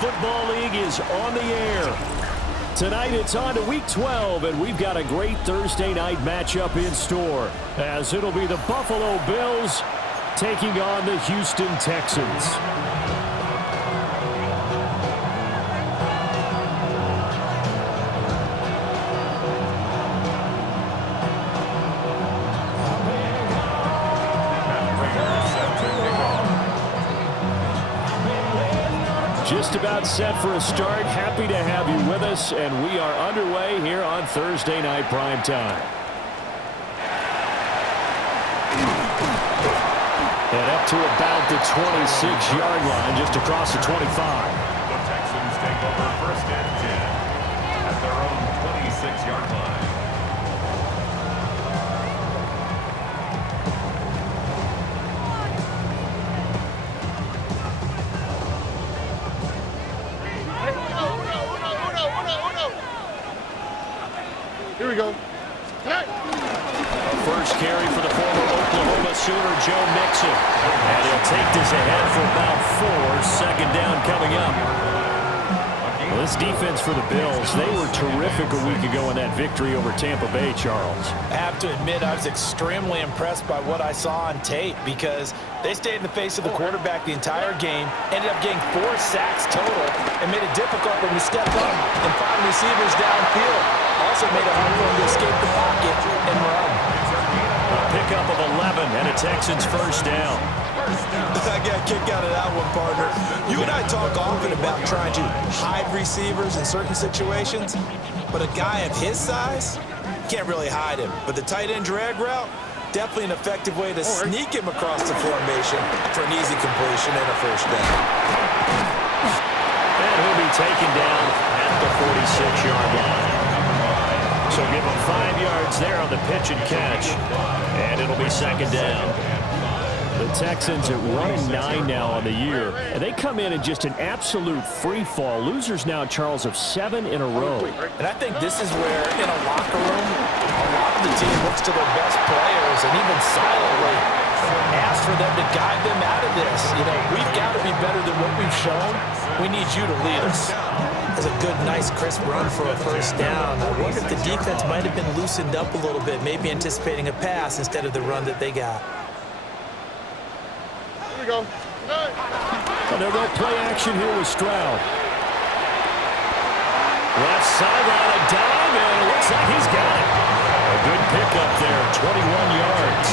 Football League is on the air. Tonight it's on to Week 12, and we've got a great Thursday night matchup in store, as it'll be the Buffalo Bills taking on the Houston Texans. Just about set for a start. Happy to have you with us, and we are underway here on Thursday Night Primetime. And up to about the 26-yard line, just across the 25. The Texans take over first and 10 at their own 26-yard line. Here we go. First carry for the former Oklahoma Sooner, Joe Mixon. And he'll take this ahead for about 4. Second down coming up. Well, this defense for the Bills, they were terrific a week ago in that victory over Tampa Bay, Charles. I have to admit, I was extremely impressed by what I saw on tape because they stayed in the face of the quarterback the entire game, ended up getting 4 sacks total, and made it difficult for him to step up and find receivers downfield. Also made it hard for him to escape the pocket and run. A pickup of 11 and a Texans first down. I got a kick out of that one, partner. You and I talk often about trying to hide receivers in certain situations, but a guy of his size, can't really hide him. But the tight end drag route, definitely an effective way to sneak him across the formation for an easy completion and a first down. And he'll be taken down at the 46-yard line. So give him 5 yards there on the pitch and catch. And it'll be second down. The Texans at 1-9 now on the year. And they come in just an absolute free fall. Losers now, Charles, of 7 in a row. And I think this is where, in a locker room, a lot of the team looks to their best players and even silently ask for them to guide them out of this. You know, we've got to be better than what we've shown. We need you to lead us. That's a good, nice, crisp run for a first down. I wonder if the defense might have been loosened up a little bit, maybe anticipating a pass instead of the run that they got. Here we go. And they'll go play action here with Stroud. Left sideline, a dive, and it looks like he's got it. A good pickup there, 21 yards.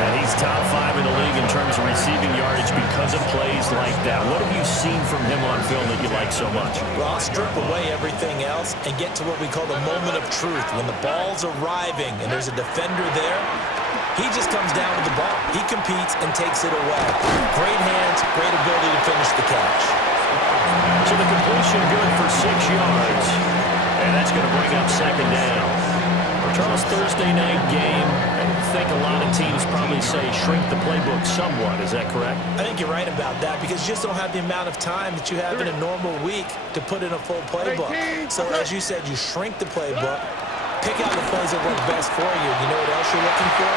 And he's top 5 in the league in terms of receiving yardage because of plays like that. What have you seen from him on film that you like so much? Well, I'll strip away everything else and get to what we call the moment of truth. When the ball's arriving and there's a defender there, he just comes down with the ball. He competes and takes it away. Great hands, great ability to finish the catch. So the completion good for 6 yards. And that's going to bring up second down. Charles, Thursday night game, I think a lot of teams probably say shrink the playbook somewhat. Is that correct? I think you're right about that because you just don't have the amount of time that you have in a normal week to put in a full playbook. So as you said, you shrink the playbook, pick out the plays that work best for you. You know what else you're looking for?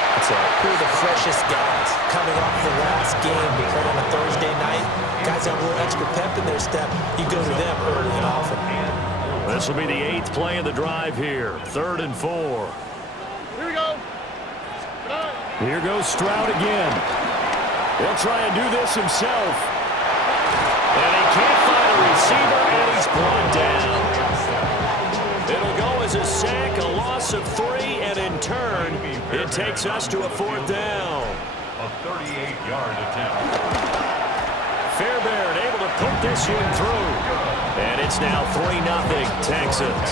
Who are the freshest guys coming off the last game to play on a Thursday night? Guys have a little extra pep in their step. You go to them early and often. This will be the 8th play of the drive here. 3rd and 4. Here we go. Here goes Stroud again. He'll try and do this himself. And he can't find a receiver, and he's brought down. It'll go as a sack, a loss of 3, and in turn, it takes us to a 4th down. A 38-yard attempt. Fairbairn able to put this one through. And it's now 3-0 Texans.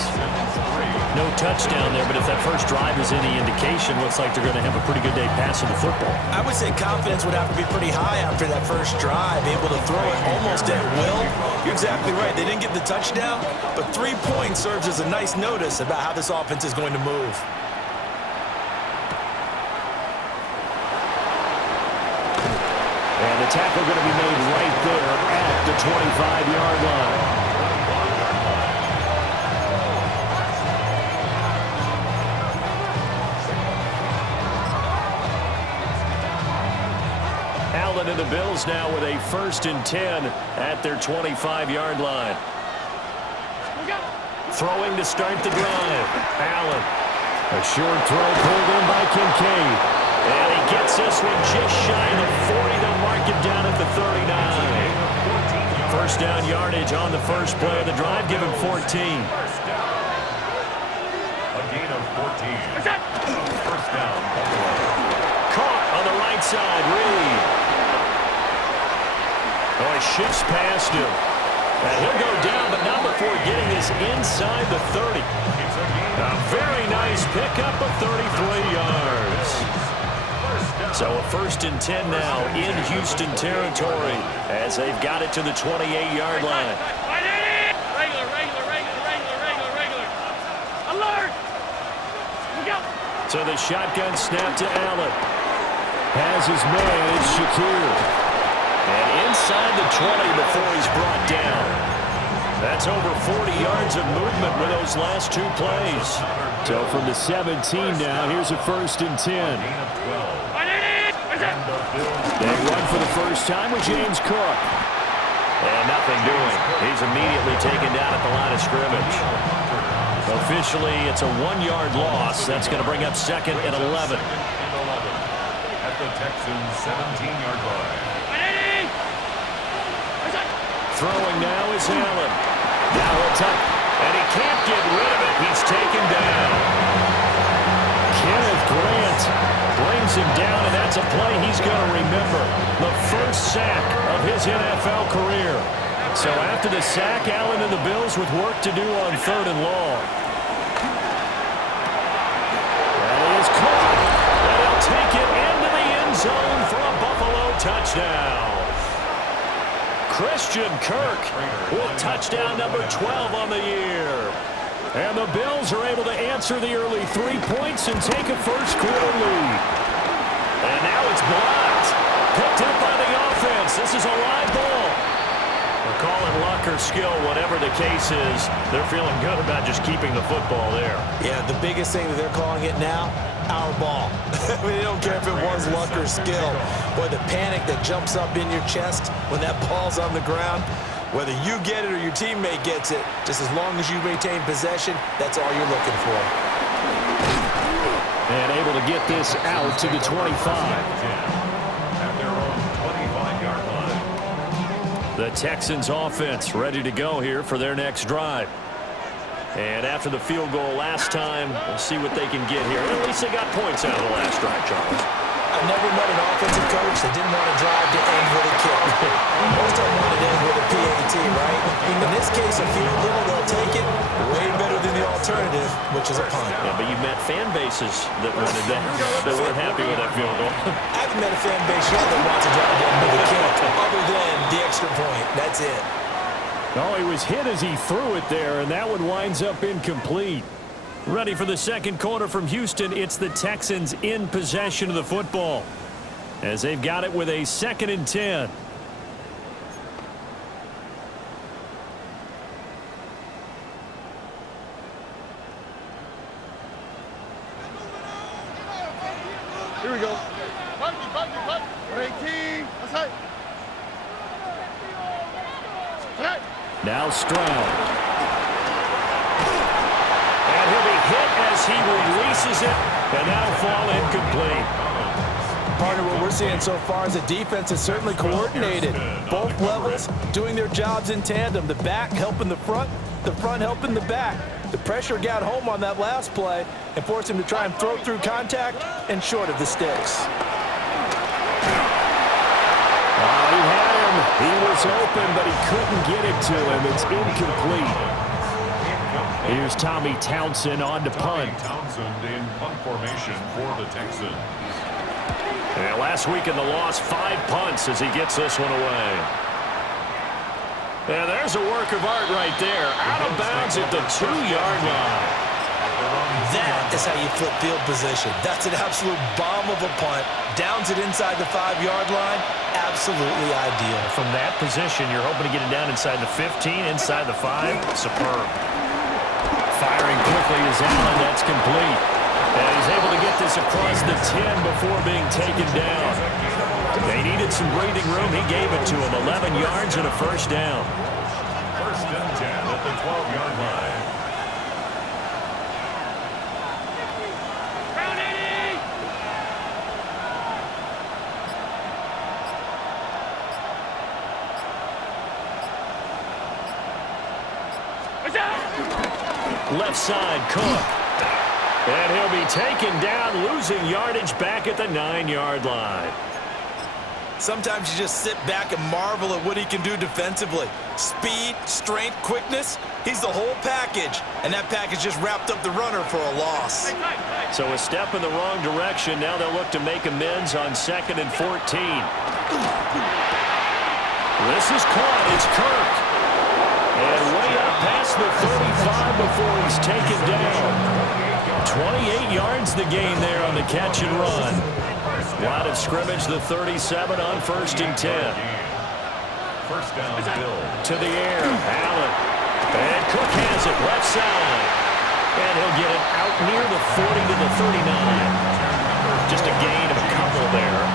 No touchdown there, but if that first drive is any indication, looks like they're going to have a pretty good day passing the football. I would say confidence would have to be pretty high after that first drive, able to throw it almost at will. You're exactly right. They didn't get the touchdown, but 3 points serves as a nice notice about how this offense is going to move. And the tackle going to be made right there at the 25-yard line. Allen and the Bills now with a 1st and 10 at their 25-yard line. Throwing to start the drive. Allen. A short throw pulled in by Kincaid. And he gets this one just shy of the 40. They'll mark it down at the 39. First down yardage on the first play of the drive. Give him 14. A gain of 14. First down. Caught on the right side. Reed. Oh, he shifts past him. And he'll go down, but not before getting this inside the 30. A very nice pickup of 33 yards. So a 1st and 10 now in Houston territory as they've got it to the 28-yard line. Regular. Alert! So the shotgun snap to Allen. Has his man, it's Shakir. And inside the 20 before he's brought down. That's over 40 yards of movement with those last 2 plays. So from the 17 now, here's a 1st and 10. They run for the first time with James Cook. And nothing doing. He's immediately taken down at the line of scrimmage. Officially, it's a 1-yard loss. That's going to bring up 2nd and 11. At the Texans' 17-yard line. Throwing now is Allen. Now he'll tuck, and he can't get rid of it. He's taken down. Kenneth Grant brings him down, and that's a play he's going to remember. The first sack of his NFL career. So after the sack, Allen and the Bills with work to do on 3rd and long. That is caught, and he'll take it into the end zone for a Buffalo touchdown. Christian Kirk with touchdown number 12 on the year. And the Bills are able to answer the early 3 points and take a first-quarter lead. And now it's blocked. Picked up by the offense. This is a live ball. We'll call it luck or skill, whatever the case is. They're feeling good about just keeping the football there. Yeah, the biggest thing that they're calling it now, our ball. I mean, they don't care if it was luck or skill. Boy, the panic that jumps up in your chest when that ball's on the ground, whether you get it or your teammate gets it, just as long as you maintain possession, that's all you're looking for. And able to get this out to the 25. At their own 25-yard line. The Texans offense ready to go here for their next drive. And after the field goal last time, we'll see what they can get here. At least they got points out of the last drive, Charles. I've never met an offensive coach that didn't want to drive to end with a kick. Most of them want to end with a PAT, right? In this case, a field goal, they'll take it way better than the alternative, which is a punt. Yeah, but you met fan bases that wanted that. They weren't happy with that field goal. I haven't met a fan base yet that wants to drive to end with a kick, other than the extra point. That's it. Oh, he was hit as he threw it there, and that one winds up incomplete. Ready for the second quarter from Houston. It's the Texans in possession of the football as they've got it with a 2nd and 10. Here we go. Bucky. 18. That's right. Now Stroud. And he'll be hit as he releases it, and that'll fall incomplete. Partner, what we're seeing so far is the defense is certainly coordinated. Both levels doing their jobs in tandem. The back helping the front helping the back. The pressure got home on that last play and forced him to try and throw through contact and short of the sticks. He had him. He was open, but he couldn't get it to him. It's incomplete. Here's Tommy Townsend on to punt. Townsend in punt formation for the Texans. And last week in the loss, 5 punts as he gets this one away. And there's a work of art right there. Out of bounds at the 2-yard line. That is how you flip field position. That's an absolute bomb of a punt. Downs it inside the 5-yard line. Absolutely ideal. From that position, you're hoping to get it down inside the 15, inside the 5. Superb. Firing quickly is Allen. That's complete. And he's able to get this across the 10 before being taken down. They They needed some breathing room. He gave it to him. 11 yards and a first down. First and 10 at the 12-yard line. Left side, Cook. And he'll be taken down, losing yardage back at the 9-yard line. Sometimes you just sit back and marvel at what he can do defensively. Speed, strength, quickness, he's the whole package. And that package just wrapped up the runner for a loss. So a step in the wrong direction. Now they'll look to make amends on 2nd and 14. This is caught. It's Kirk. And way up past the 35 before he's taken down. 28 yards the gain there on the catch and run. Line of scrimmage, the 37 on 1st and 10. First down, Bill. To the air, Allen. And Cook has it left side. And he'll get it out near the 40 to the 39. Just a gain of a couple there.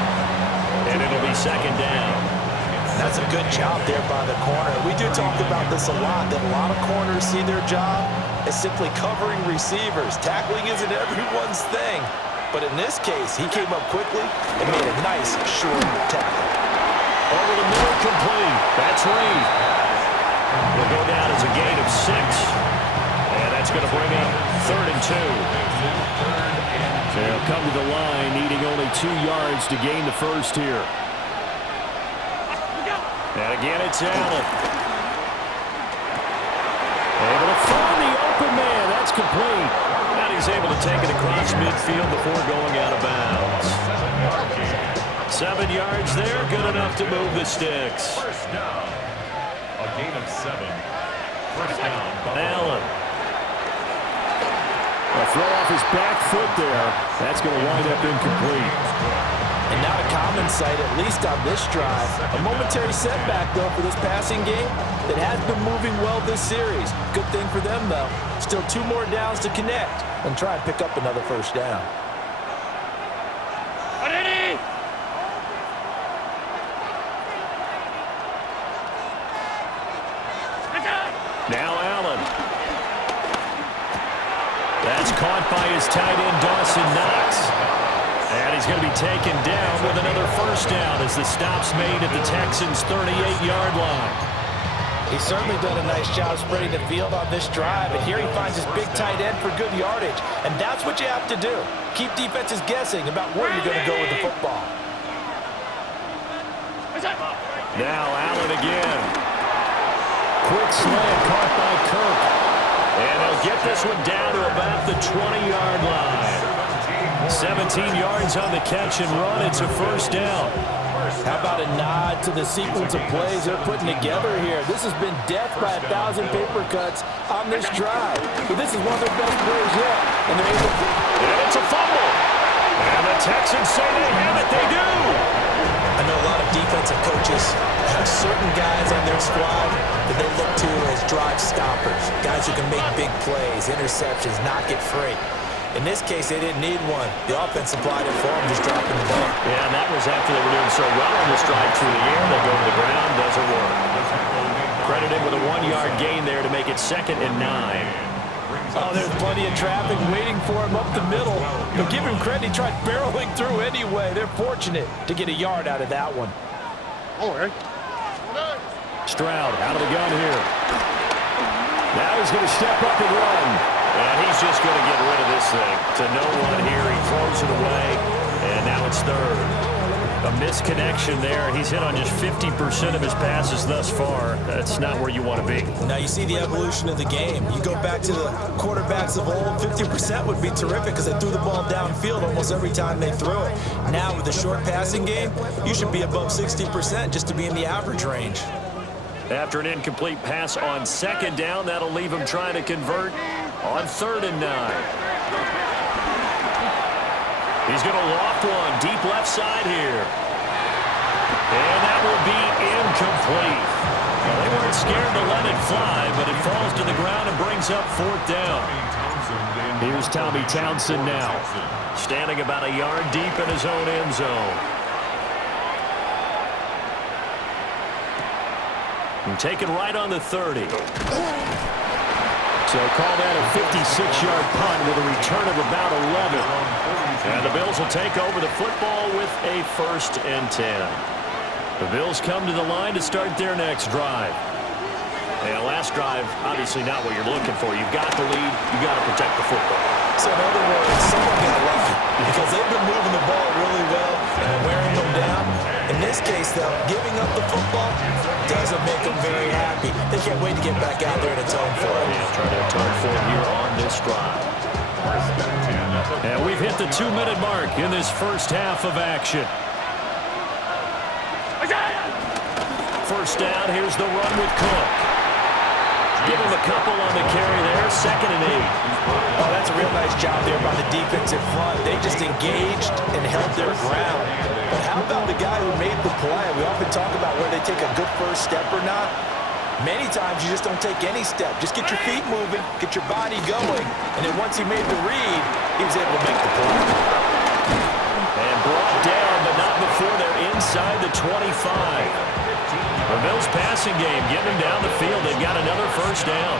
And it'll be 2nd down. That's a good job there by the corner. We do talk about this a lot, that a lot of corners see their job as simply covering receivers. Tackling isn't everyone's thing. But in this case, he came up quickly and made a nice, short tackle. Over the middle, complete. That's Reed. Will go down as a gain of 6. And that's going to bring up 3rd and 2. They'll come to the line, needing only 2 yards to gain the first here. And again, it's Allen. Able to find the open man. That's complete. And he's able to take it across midfield before going out of bounds. 7 yards there, good enough to move the sticks. First down. A gain of 7. First down. Allen. A throw off his back foot there. That's going to wind up incomplete. And not a common sight, at least on this drive. A momentary setback, though, for this passing game that has been moving well this series. Good thing for them, though. Still 2 more downs to connect and try and pick up another first down. Now Allen. That's caught by his tight end, Dawson Knox. And he's going to be taken down with another first down as the stop's made at the Texans' 38-yard line. He's certainly done a nice job spreading the field on this drive, and here he finds his big tight end for good yardage. And that's what you have to do. Keep defenses guessing about where you're going to go with the football. Now Allen again. Quick slant caught by Kirk. And he'll get this one down to about the 20-yard line. 17 yards on the catch and run. It's a first down. How about a nod to the sequence of plays they're putting together here? This has been death by 1,000 paper cuts on this drive. But this is one of their best plays yet. And they're able to... And it's a fumble. And the Texans say they have it. They do. I know a lot of defensive coaches have certain guys on their squad that they look to as drive stoppers. Guys who can make big plays, interceptions, not get free. In this case, they didn't need one. The offense supplied it for them, just dropping the ball. Yeah, and that was after they were doing so well on this drive through the air. They go to the ground, doesn't work. Credited with a 1-yard gain there to make it 2nd and 9. Oh, there's plenty of traffic waiting for him up the middle. But give him credit, he tried barreling through anyway. They're fortunate to get a yard out of that one. Stroud out of the gun here. Now he's going to step up and run. And he's just going to get rid of this thing to no one here. He throws it away, and now it's 3rd. A misconnection there. He's hit on just 50% of his passes thus far. That's not where you want to be. Now you see the evolution of the game. You go back to the quarterbacks of old, 50% would be terrific because they threw the ball downfield almost every time they threw it. Now with the short passing game, you should be above 60% just to be in the average range. After an incomplete pass on 2nd down, that'll leave him trying to convert on 3rd and 9. He's going to loft one deep left side here. And that will be incomplete. Well, they weren't scared to let it fly, but it falls to the ground and brings up 4th down. Here's Tommy Townsend now, standing about a yard deep in his own end zone. And taken right on the 30. So call that a 56-yard punt with a return of about 11. And the Bills will take over the football with a 1st and 10. The Bills come to the line to start their next drive. And last drive, obviously not what you're looking for. You've got the lead. You've got to protect the football. So in other words, someone got lucky because they've been moving the ball really well and wearing them down. In this case, though, giving up the football doesn't make them very happy. They can't wait to get back out there and atone for it. Yeah, trying to atone for it here on this drive. And we've hit the 2-minute mark in this first half of action. First down, here's the run with Cook. Give him a couple on the carry there, 2nd and 8. Oh, that's a real nice job there by the defense in front. They just engaged and held their ground. But how about the guy who made the play? We often talk about whether they take a good first step or not. Many times you just don't take any step. Just get your feet moving, get your body going, and then once he made the read, he was able to make the play. And brought down, but not before they're inside the 25. The Bills passing game, getting them down the field. They've got another first down.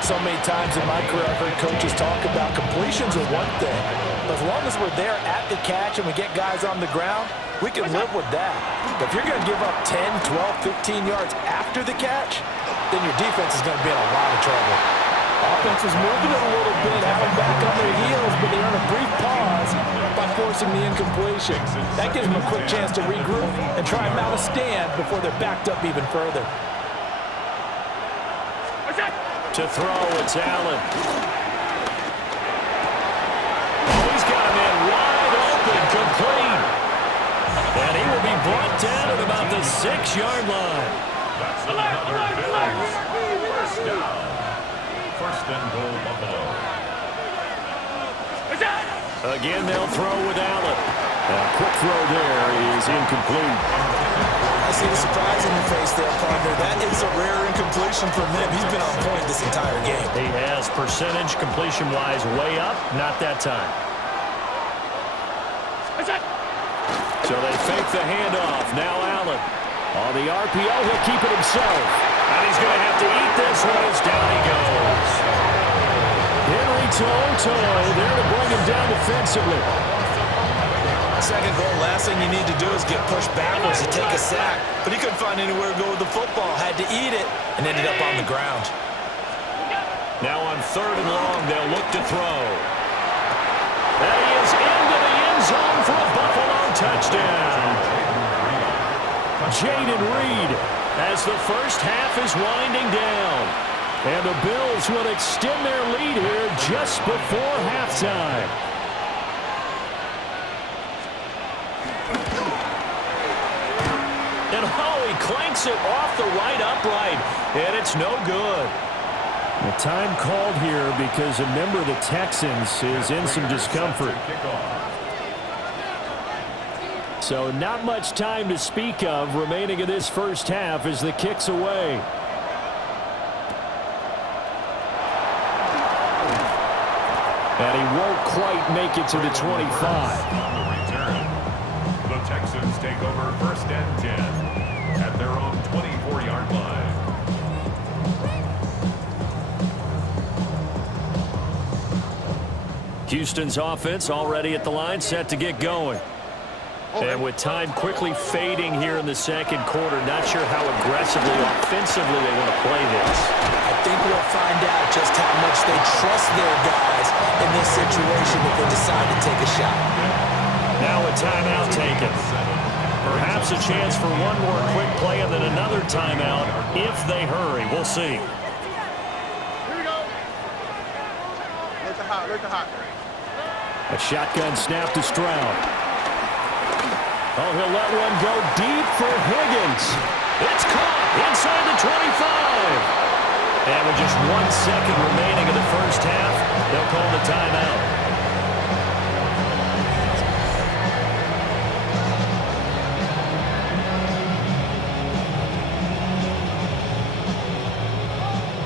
So many times in my career, I've heard coaches talk about completions are one thing. But as long as we're there at the catch and we get guys on the ground, we can live with that. But if you're going to give up 10, 12, 15 yards after the catch, then your defense is going to be in a lot of trouble. Offense was moving it a little bit, had them back on their heels, but they earn a brief pause by forcing the incompletion. That gives them a quick chance to regroup and try and mount a stand before they're backed up even further. To throw, it's Allen. Oh, he's got a man wide open, complete. And he will be brought down at about the 6-yard line. That's another Bills first down. 1st and goal, Buffalo. Again, they'll throw with Allen. A quick throw there is incomplete. I see the surprise in your face there, partner. That is a rare incompletion from him. He's been on point this entire game. He has percentage completion-wise way up. Not that time. So they fake the handoff. Now Allen. On the RPO, he'll keep it himself. And he's going to have to eat this one as down he goes. Henry toe-to-toe there to bring him down defensively. Second goal, last thing you need to do is get pushed backwards to take a sack. But he couldn't find anywhere to go with the football. Had to eat it and ended up on the ground. Now on 3rd and long, they'll look to throw. And he is into the end zone for a Buffalo touchdown. Jaden Reed as the first half is winding down. And the Bills will extend their lead here just before halftime. And oh, he clanks it off the right upright, and it's no good. The time called here because a member of the Texans is in some discomfort. So not much time to speak of remaining in this first half as the kick's away. And he won't quite make it to the 25. On the return, the Texans take over 1st and 10 at their own 24-yard line. Houston's offense already at the line, set to get going. And with time quickly fading here in the second quarter, not sure how aggressively, offensively they want to play this. I think we'll find out just how much they trust their guys in this situation if they decide to take a shot. Now a timeout taken. Perhaps a chance for one more quick play and then another timeout if they hurry. We'll see. Here we go. Look the hot, look the hot. A shotgun snap to Stroud. Oh, he'll let one go deep for Higgins. It's caught inside the 25. And with just 1 second remaining in the first half, they'll call the timeout.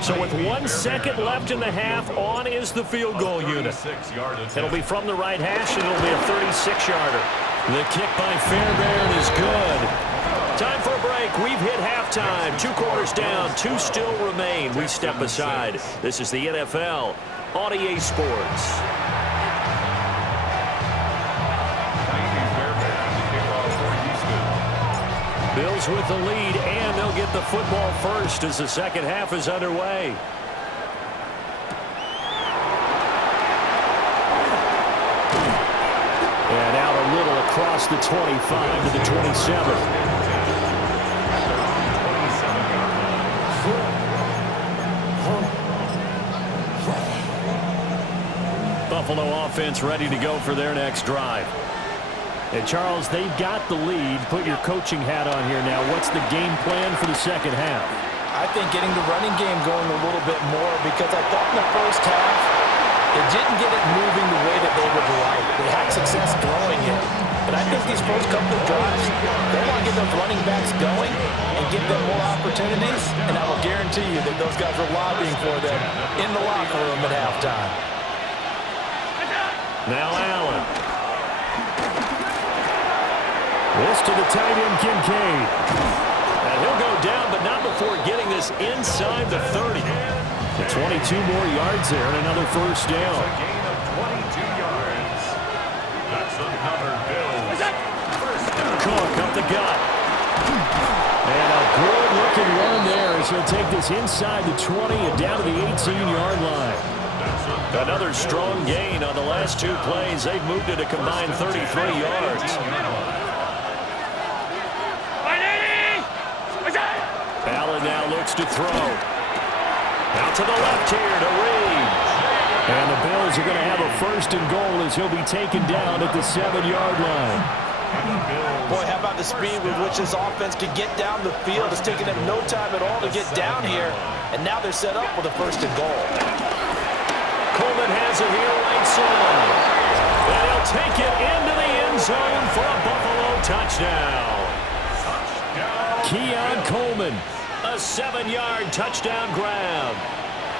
So with 1 second left in the half, on is the field goal unit. It'll be from the right hash, and it'll be a 36-yarder. The kick by Fairbairn is good. Time for a break. We've hit halftime. 2 quarters down. 2 still remain. We step aside. This is the NFL on EA Sports. Bills with the lead, and they'll get the football first as the second half is underway. And out a little across the 25 to the 27. Buffalo offense ready to go for their next drive. And, Charles, they've got the lead. Put your coaching hat on here now. What's the game plan for the second half? I think getting the running game going a little bit more, because I thought in the first half they didn't get it moving the way that they would like. They had success throwing it. But I think these first couple of drives, they want to get those running backs going and give them more opportunities. And I will guarantee you that those guys are lobbying for them in the locker room at halftime. Now Allen. This to the tight end, Kincaid. And he'll go down, but not before getting this inside the 30. The 22 more yards there and another first down. A gain of 22 yards. That's another Bills. Cook up the gut. And a good-looking run there as he'll take this inside the 20 and down to the 18-yard line. Another strong gain on the last 2 plays. They've moved it a combined 33 yards. Allen now looks to throw. Out to the left here to Reed. And the Bills are going to have a first and goal as he'll be taken down at the 7-yard line. Boy, how about the speed with which this offense can get down the field? It's taken them no time at all to get down here. And now they're set up with a first and goal. Coleman has it here right side. And he'll take it into the end zone for a Buffalo touchdown. Keon Coleman, a 7-yard touchdown grab.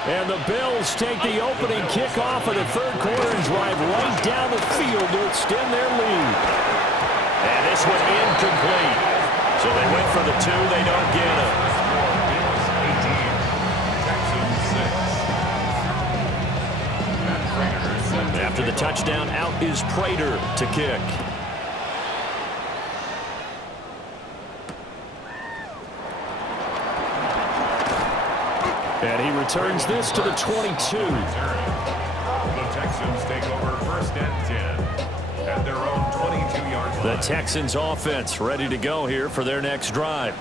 And the Bills take the opening kickoff of the third quarter and drive right down the field to extend their lead. And this one incomplete. So they went for the 2, they don't get it. Bills 18, Texans 6. After the touchdown, out is Prater to kick. And he returns this to the 22. The Texans take over first and 10 at their own 22-yard line. The Texans offense ready to go here for their next drive.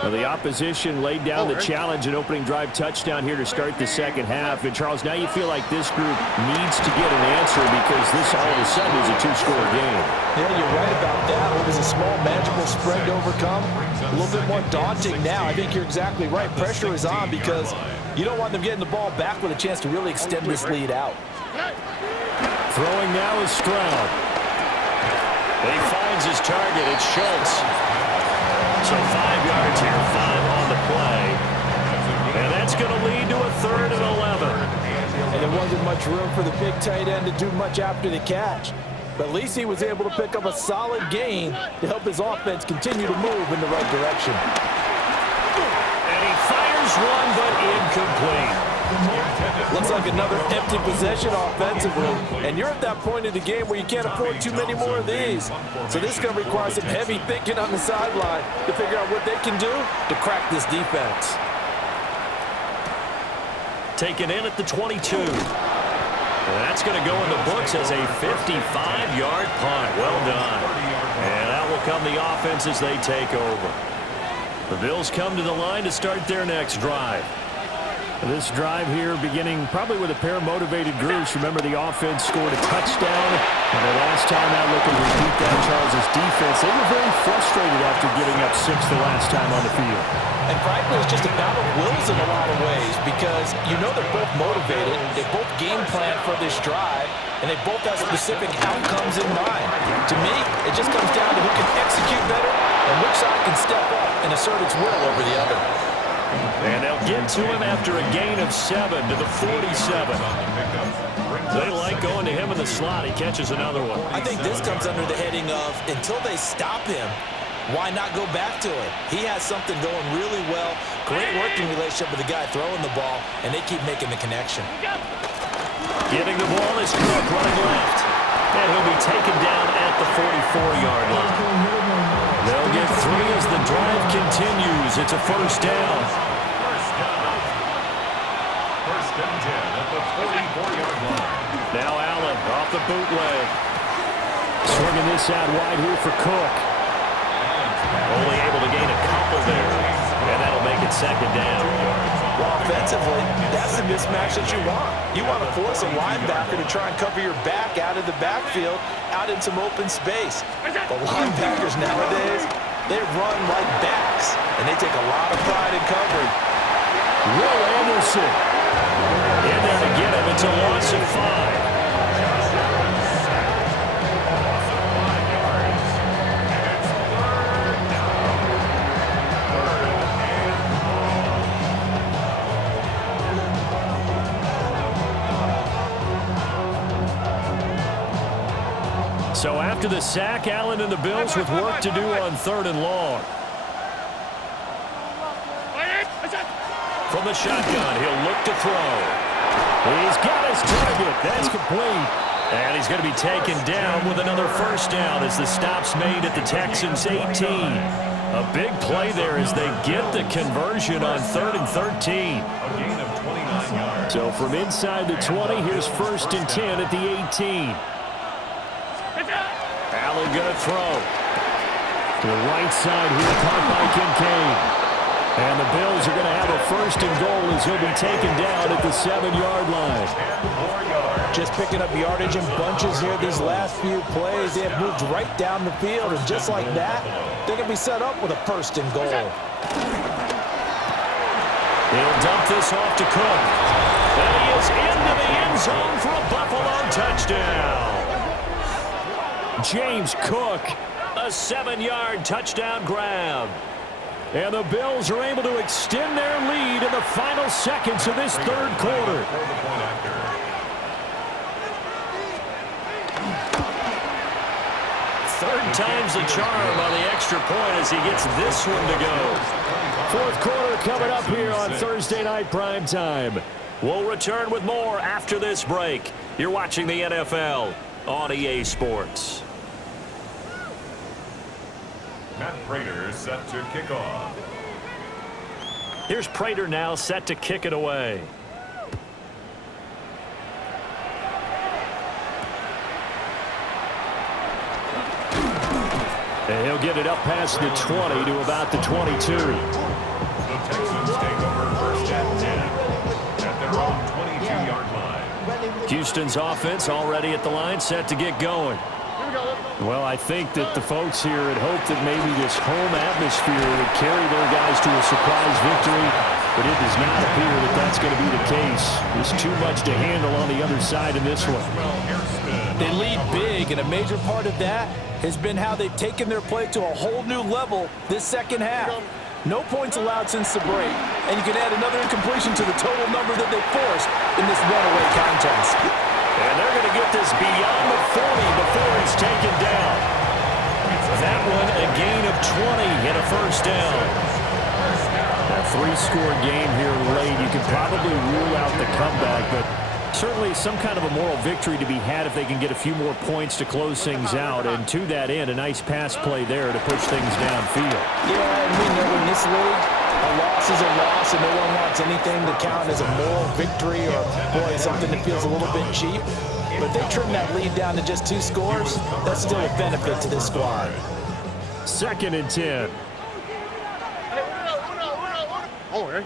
Well, the opposition laid down the challenge and opening drive touchdown here to start the second half. And, Charles, now you feel like this group needs to get an answer because this all of a sudden is a 2-score game. Yeah, you're right about that. It was a small, manageable spread to overcome. A little bit more daunting now. I think you're exactly right. Pressure is on because you don't want them getting the ball back with a chance to really extend this lead out. Throwing now is Stroud. He finds his target. It's Schultz. So 5 yards here, 5 on the play. And that's going to lead to a 3rd and 11. And there wasn't much room for the big tight end to do much after the catch. But at least he was able to pick up a solid gain to help his offense continue to move in the right direction. And he fires one, but incomplete. Looks like another empty possession offensively. And you're at that point in the game where you can't afford too many more of these. So this is going to require some heavy thinking on the sideline to figure out what they can do to crack this defense. Taken in at the 22. That's going to go in the books as a 55-yard punt. Well done. And out will come the offense as they take over. The Bills come to the line to start their next drive. This drive here beginning probably with a pair of motivated groups. Remember, the offense scored a touchdown. And the last time out, looking to repeat that, Charles' defense, they were very frustrated after giving up 6 the last time on the field. And frankly, it's just a battle of wills in a lot of ways because you know they're both motivated. They both game plan for this drive, and they both have specific outcomes in mind. To me, it just comes down to who can execute better and which side can step up and assert its will over the other. And they'll get to him after a gain of 7 to the 47. They like going to him in the slot. He catches another one. I think this comes under the heading of until they stop him, why not go back to it? He has something going really well. Great working relationship with the guy throwing the ball, and they keep making the connection. Getting the ball is Cook running left. And he'll be taken down at the 44-yard line. They'll get 3 as the drive continues. It's a first down. First and 10 at the 44-yard line. Now Allen off the bootleg. Swinging this out wide here for Cook. Only able to gain a couple there. And that'll make it second down. Well, offensively, that's the mismatch that you want. You want to force a linebacker to try and cover your back out of the backfield, out in some open space. But linebackers nowadays, they run like backs, and they take a lot of pride in covering. Will Anderson in there to get him. It's a loss of 5. So after the sack, Allen and the Bills with work to do on 3rd and long. From the shotgun, he'll look to throw. He's got his target. That's complete. And he's going to be taken down with another first down as the stop's made at the Texans' 18. A big play there as they get the conversion on 3rd and 13. A gain of 29 yards. So from inside the 20, here's 1st and 10 at the 18. Allen going to throw. To the right side here, caught by Kincaid. And the Bills are going to have a 1st and goal as he'll be taken down at the 7-yard line. Just picking up yardage in bunches here these last few plays. They have moved right down the field, and just like that, they're going to be set up with a 1st and goal. He'll dump this off to Cook. And he is into the end zone for a Buffalo touchdown. James Cook, a 7-yard touchdown grab. And the Bills are able to extend their lead in the final seconds of this 3rd quarter. Third time's the charm on the extra point as he gets this one to go. 4th quarter coming up here on Thursday Night Primetime. We'll return with more after this break. You're watching the NFL on EA Sports. Matt Prater set to kick off. Here's Prater now set to kick it away. And he'll get it up past the 20 to about the 22. The Texans take over 1st and 10 at their own 22-yard line. Houston's offense already at the line, set to get going. Well, I think that the folks here had hoped that maybe this home atmosphere would carry their guys to a surprise victory, but it does not appear that that's going to be the case. There's too much to handle on the other side in this one. They lead big, and a major part of that has been how they've taken their play to a whole new level this second half. No points allowed since the break, and you can add another incompletion to the total number that they forced in this runaway contest. And they're going to get this beyond the 40 before he's taken down. That one a gain of 20 and a first down. A 3-score game here late. You can probably rule out the comeback, but certainly some kind of a moral victory to be had if they can get a few more points to close things out. And to that end, a nice pass play there to push things downfield. Yeah, and we know in this league, a loss is a loss, and no one wants anything to count as a moral victory or, boy, something that feels a little bit cheap. But they trim that lead down to just 2 scores. That's still a benefit to this squad. 2nd and 10. Oh, hey.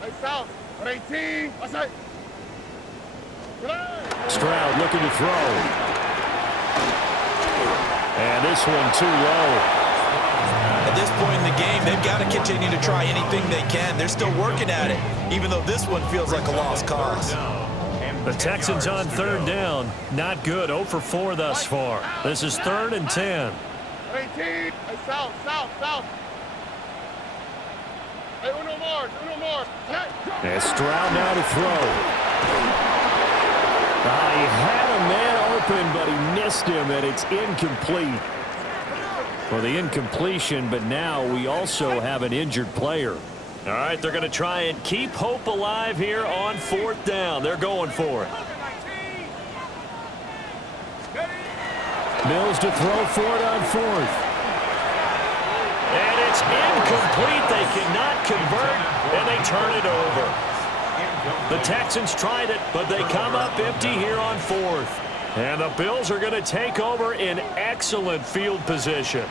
Hey, South. 18. What's that? Stroud looking to throw. And this one too low. At this point in the game, they've got to continue to try anything they can. They're still working at it, even though this one feels like a lost cause. The Texans on 3rd down. Not good. 0 for 4 thus far. This is 3rd and 10. 18. Hey, South. Hey, uno more. And Stroud now to throw. He had a man open, but he missed him, and it's incomplete. Well, the incompletion, but now we also have an injured player. All right, they're going to try and keep hope alive here on 4th down. They're going for it. Mills to throw for it on 4th. And it's incomplete. They cannot convert, and they turn it over. The Texans tried it, but they come up empty here on 4th. And the Bills are going to take over in excellent field position.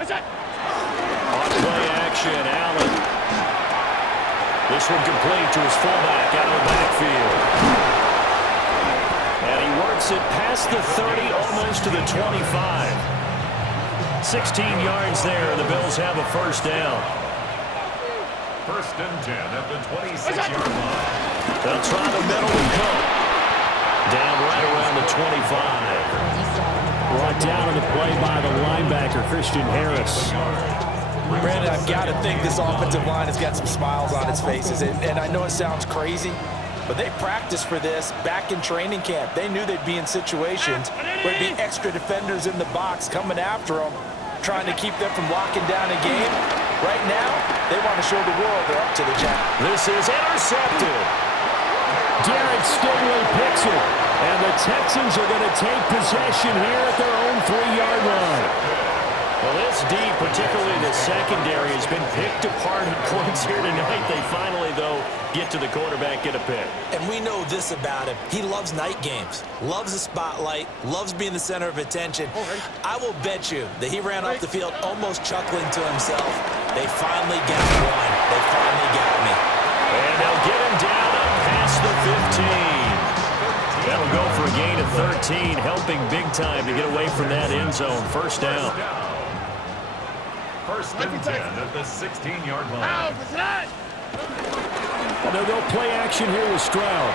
On play action, Allen. This one complete to his fullback out of the backfield. And he works it past the 30, almost to the 25. 16 yards there, and the Bills have a 1st down. 1st and 10 at the 26-yard line. They'll try the middle with Cook. Down right around the 25. Brought down on the play by the linebacker, Christian Harris. Brandon, I've got to think this offensive line has got some smiles on its faces. And I know it sounds crazy, but they practiced for this back in training camp. They knew they'd be in situations where there'd be extra defenders in the box coming after them, trying to keep them from locking down a game. Right now, they want to show the world they're up to the challenge. This is intercepted. Derek Stingley picks it. And the Texans are going to take possession here at their own 3-yard line. Well, this D, particularly the secondary, has been picked apart at points here tonight. They finally, though, get to the quarterback, get a pick. And we know this about him. He loves night games, loves the spotlight, loves being the center of attention. I will bet you that he ran off the field almost chuckling to himself. They finally got one. They finally got me. And they'll get him down up past the 15. That'll go for a gain of 13, helping big time to get away from that end zone. 1st down. 1st and 10 at the 16-yard line. And they'll play action here with Stroud.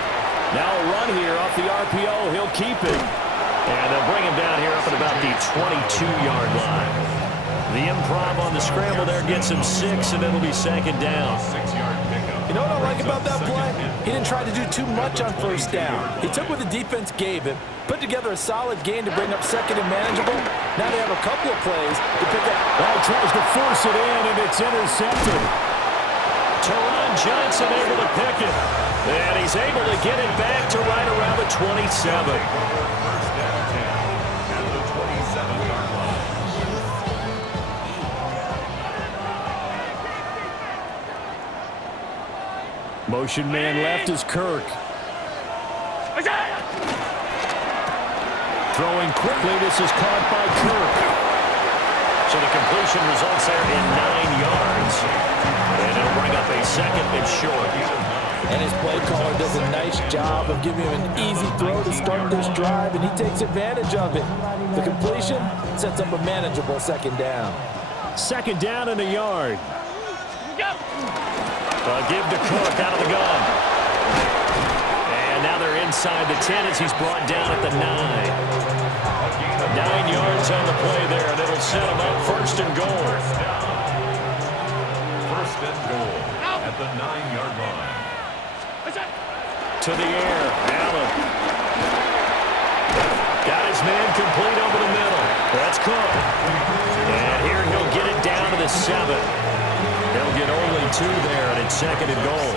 Now a run here off the RPO. He'll keep it. And they'll bring him down here up at about the 22-yard line. The improv on the scramble there gets him 6, and it'll be 2nd down. 6-yard pickup. You know what I like about that play? He didn't try to do too much on 1st down. He took what the defense gave him, put together a solid game to bring up 2nd and manageable. Now they have a couple of plays to pick up. Well, tries to force it in, and it's intercepted. Teron Johnson able to pick it. And he's able to get it back to right around the 27. 1st and 10 at the 27-yard line. Motion man left is Kirk. Throwing quickly, this is caught by Kirk. So the completion results there in 9 yards. And it'll bring up a 2nd and short. And his play caller does a nice job of giving him an easy throw to start this drive, and he takes advantage of it. The completion sets up a manageable 2nd down. 2nd down and a yard. Give to Cook out of the gun. And now they're inside the 10 as he's brought down at the 9. 9 yards on the play there, and it'll set him up 1st and goal. 1st and goal at the 9-yard line. To the air, Allen. Got his man complete over the middle. That's Cook. And here he'll get it down to the 7. They'll get only 2 there, and it's 2nd and goal.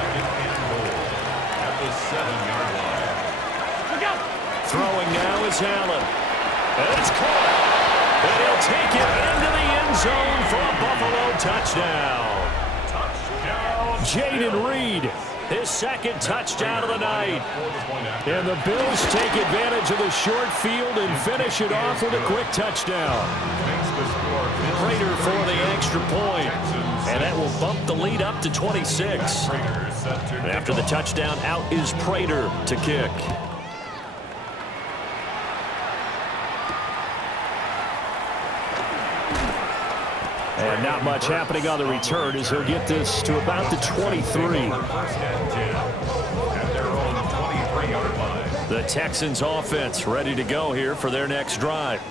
At the 7-yard line. Throwing now is Allen. And it's caught. And he'll take it into the end zone for a Buffalo touchdown. Jaden Reed, his 2nd touchdown of the night. And the Bills take advantage of the short field and finish it off with a quick touchdown. Prater for the extra point. And that will bump the lead up to 26. And after the touchdown, out is Prater to kick. And not much happening on the return as he'll get this to about the 23. The Texans offense ready to go here for their next drive.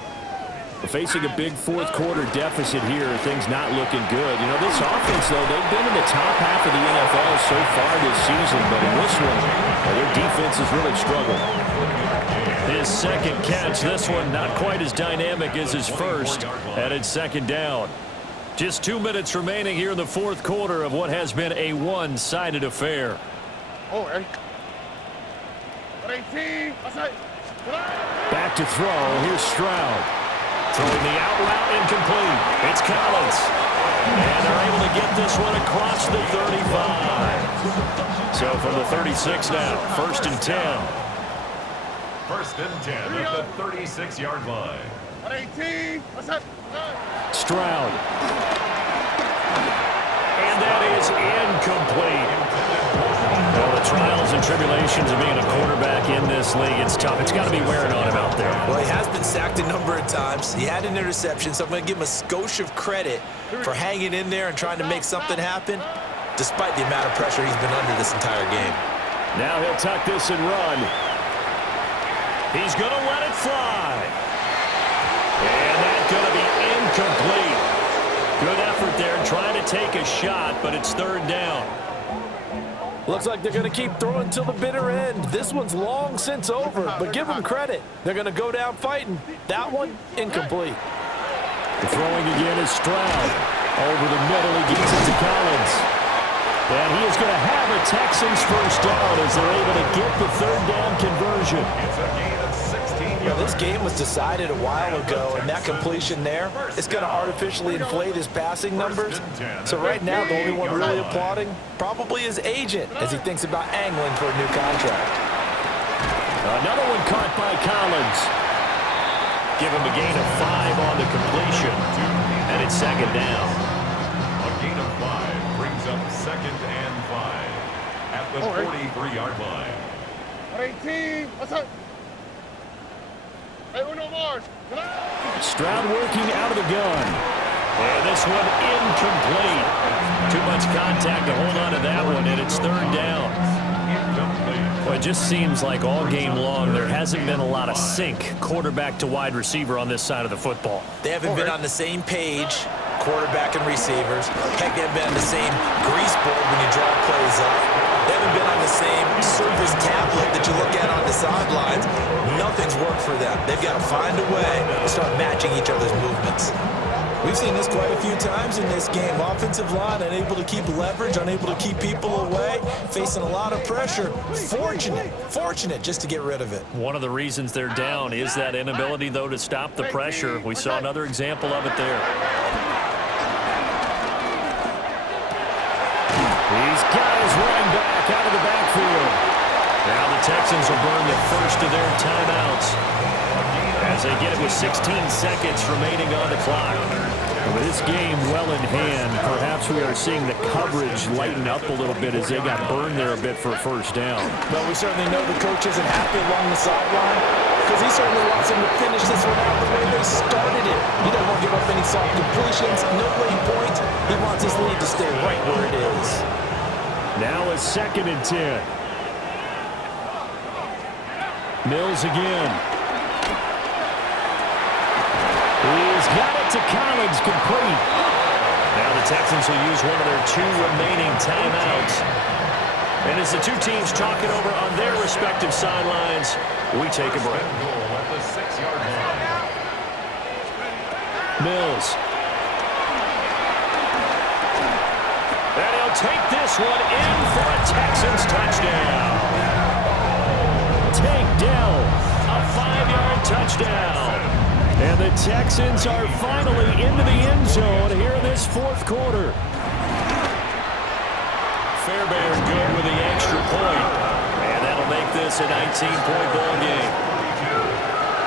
Facing a big fourth-quarter deficit here, things not looking good. You know, this offense, though, they've been in the top half of the NFL so far this season, but in this one, Well, their defense has really struggled. His second catch, this one not quite as dynamic as his first, and it's second down. Just 2 minutes remaining here in the fourth quarter of what has been a one-sided affair. Back to throw. Here's Stroud. Throwing the out route incomplete. It's Collins. And they're able to get this one across the 35. So from the 36 now, 1st and 10. 1st and 10 at the 36-yard line. 118. Stroud. And that is incomplete. Well, the trials and tribulations of being a quarterback in this league, it's tough. It's got to be wearing on him out there. Well, he has been sacked a number of times. He had an interception, so I'm going to give him a skosh of credit for hanging in there and trying to make something happen, despite the amount of pressure he's been under this entire game. Now he'll tuck this and run. He's going to let it fly. And that's going to be incomplete. Good effort there trying to take a shot, but it's 3rd down. Looks like they're going to keep throwing till the bitter end. This one's long since over, but give them credit. They're going to go down fighting. That one, incomplete. Throwing again is Stroud. Over the middle, he gets it to Collins. And he is going to have a Texans first down as they're able to get the 3rd down conversion. It's a gain of 16 yards. This game was decided a while ago, and that completion there is going to artificially inflate his passing numbers. So right now, the only one really applauding probably his agent as he thinks about angling for a new contract. Another one caught by Collins. Give him a gain of 5 on the completion, and it's 2nd down. A gain of 5 brings up 2nd and 5 at the 43-yard line. 118. What's up? Hey, Uno Mars. Stroud working out of the gun. And this one incomplete. Too much contact to hold on to that one, and it's 3rd down. Well, it just seems like all game long there hasn't been a lot of sync quarterback to wide receiver on this side of the football. They haven't been on the same page, quarterback and receivers. Heck, they haven't been on the same grease board when you draw plays up. They haven't been on the same Surface tablet that you look at on the sidelines. Nothing's worked for them. They've got to find a way to start matching each other's movements. We've seen this quite a few times in this game. Offensive line unable to keep leverage, unable to keep people away, facing a lot of pressure. Fortunate just to get rid of it. One of the reasons they're down is that inability, though, to stop the pressure. We saw another example of it there. These guys running back out of the backfield. Now the Texans will burn the first of their timeouts as they get it with 16 seconds remaining on the clock. With this game well in hand, perhaps we are seeing the coverage lighten up a little bit as they got burned there a bit for a first down. Well, we certainly know the coach isn't happy along the sideline because he certainly wants them to finish this one out the way they started it. He doesn't want to give up any soft completions, no late points. He wants his lead to stay right where it is. Now a 2nd and 10. Mills again. He's got it to Collins, complete. Now the Texans will use one of their 2 remaining timeouts. And as the two teams talk it over on their respective sidelines, we take a break. Mills. And he'll take this one in for a Texans touchdown. Tank Dell, a 5-yard touchdown. And the Texans are finally into the end zone here in this fourth quarter. Fairbairn good with the extra point. And that'll make this a 19-point ball game.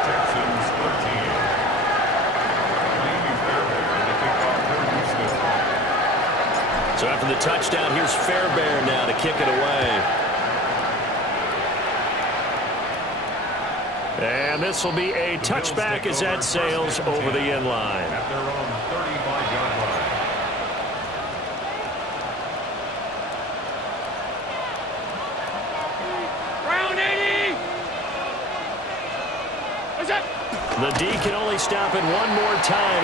Texans 13. So after the touchdown, here's Fairbairn now to kick it away. And this will be a touchback as that sails over the end line. At their own 35-yard line. Round 80. What's that? The D can only stop it one more time.